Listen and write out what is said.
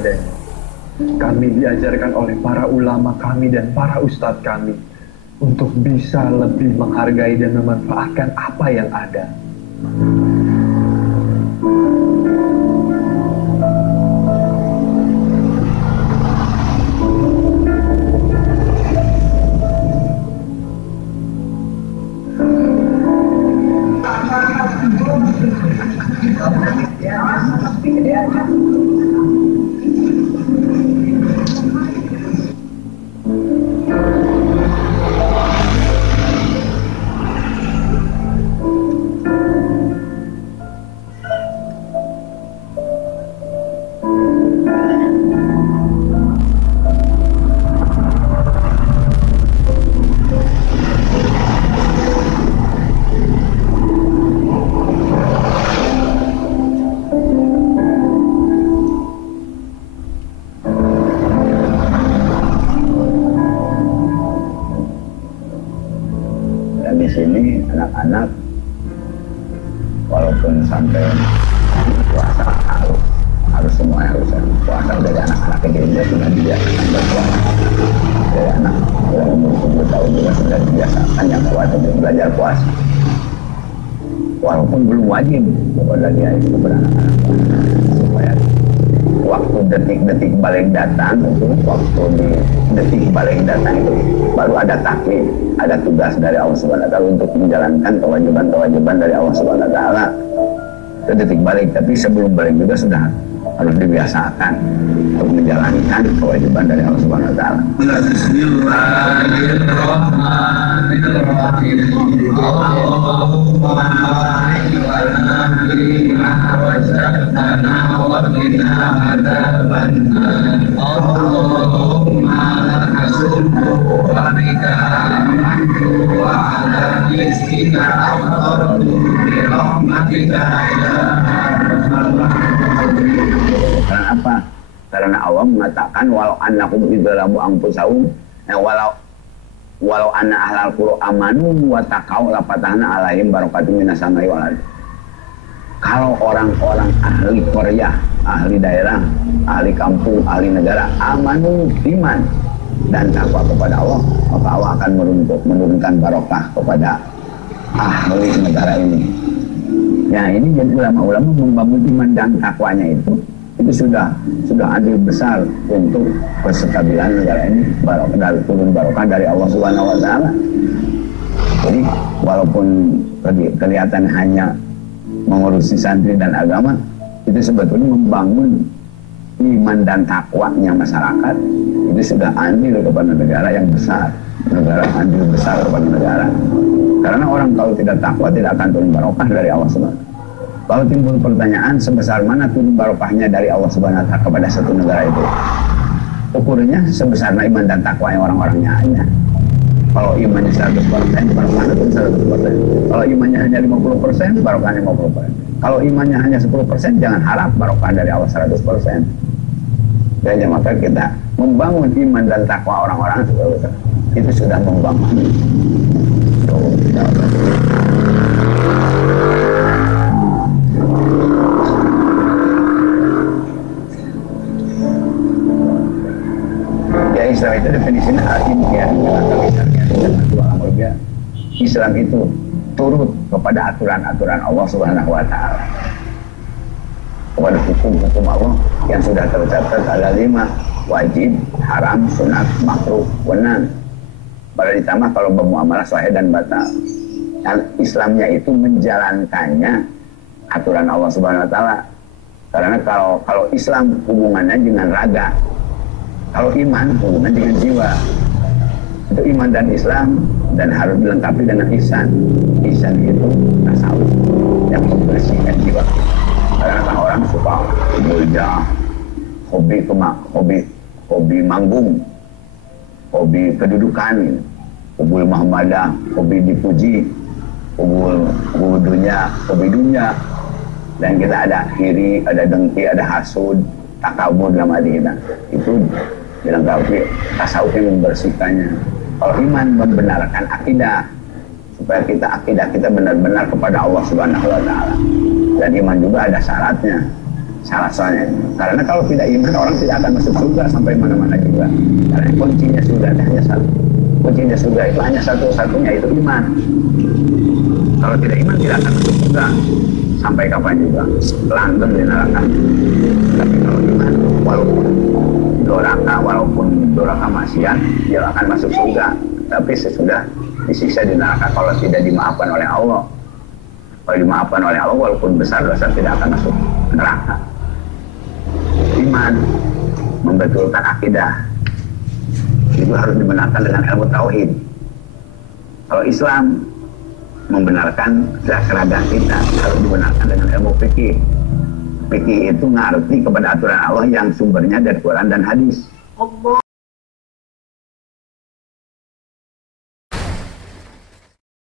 adanya. Kami diajarkan oleh para ulama kami dan para ustadz kami untuk bisa lebih menghargai dan memanfaatkan apa yang ada. Di sini anak-anak walaupun sampai puasa harus semua harus puasa dari anak-anak kecil juga sudah dibiasakan berpuasa. Dari anak yang umur 10 tahun juga sudah dibiasakan yang kuat untuk belajar puasa. Walaupun belum wajib kepada dia itu kepada anak-anak supaya waktu detik-detik balik datang itu waktu di detik balik datang itu baru ada taklif, ada tugas dari Allah Subhanahu wa taala untuk menjalankan kewajiban-kewajiban dari Allah Subhanahu wa taala. Itu detik balik, tapi sebelum balik juga sudah harus dibiasakan untuk menjalankan kewajiban dari Allah Subhanahu wa taala. Bismillahirrahmanirrahim. Karena apa? Karena Allah mengatakan walau annakum idzalamu anfusahum, walau anna ahlal qura amanu wa taqaw la fatahna alaihim barakatun minas samai wal ardh. Kalau orang-orang ahli Korea, ahli daerah, ahli kampung, ahli negara amanu iman dan takwa kepada Allah, maka Allah akan menurunkan barokah kepada ahli negara ini. Ya, ini jadi ulama-ulama membangun iman dan takwanya itu sudah andil besar untuk kestabilan negara ini, barokah turun barokah dari Allah Subhanahu wa taala. Jadi walaupun kelihatan hanya mengurusi santri dan agama, itu sebetulnya membangun iman dan takwanya masyarakat. Itu sudah andil kepada negara yang besar, negara andil besar kepada negara. Karena orang kalau tidak takwa tidak akan turun barokah dari Allah Subhanahu. Kalau timbul pertanyaan sebesar mana turun barokahnya dari Allah Subhanahu wa taala kepada satu negara itu, ukurnya sebesar iman dan takwa yang orang-orangnya hanya. Kalau imannya 100%, barokahnya itu 100%. Kalau imannya hanya 50%, barokahnya 50%. Kalau imannya hanya 10%, jangan harap barokah dari Allah 100%. Jadi maka kita membangun iman dan takwa orang-orang itu sudah membangun. Ya Islam itu definisinya al-imtihan Islam itu turut kepada aturan-aturan Allah Subhanahu wa taala, kepada hukum-hukum Allah yang sudah tercatat ada 5 wajib, haram, sunat, makruh, wenan. Pada ditambah kalau bermuamalah sahih dan batal. Dan Islamnya itu menjalankannya aturan Allah Subhanahu wa taala. Karena kalau Islam hubungannya dengan raga, kalau iman hubungan dengan jiwa. Itu iman dan Islam dan harus dilengkapi dengan ihsan. Ihsan itu tasawuf yang membersihkan jiwa kita. Karena kan orang suka beljah, hobi manggung, hobi kedudukan, hobi Muhammadah, hobi dipuji, hobi dunia. Dan kita ada iri, ada dengki, ada hasud, takabur dalam hati kita. Itu dilengkapi tasawuf yang membersihkannya. Kalau iman membenarkan akidah, supaya akidah kita benar-benar kepada Allah Subhanahu wa taala. Dan iman juga ada syaratnya. Syaratnya. Karena kalau tidak iman orang tidak akan masuk surga sampai mana-mana juga. Karena kuncinya surga hanya satu. Kuncinya surga itu hanya satu-satunya, itu iman. Kalau tidak iman tidak akan masuk surga sampai kapan juga. Langgeng di neraka. Tapi kalau iman, walaupun doraka maksiat, dia akan masuk surga. Tapi sesudah disiksa di neraka kalau tidak dimaafkan oleh Allah. Kalau dimaafkan oleh Allah, walaupun besar dosa tidak akan masuk neraka. Iman, membetulkan akidah, itu harus dibenarkan dengan ilmu tauhid. Kalau Islam, membenarkan dasar-dasar kita harus dibenarkan dengan ilmu fikih. Fikih itu ngerti kepada aturan Allah yang sumbernya dari Quran dan hadis.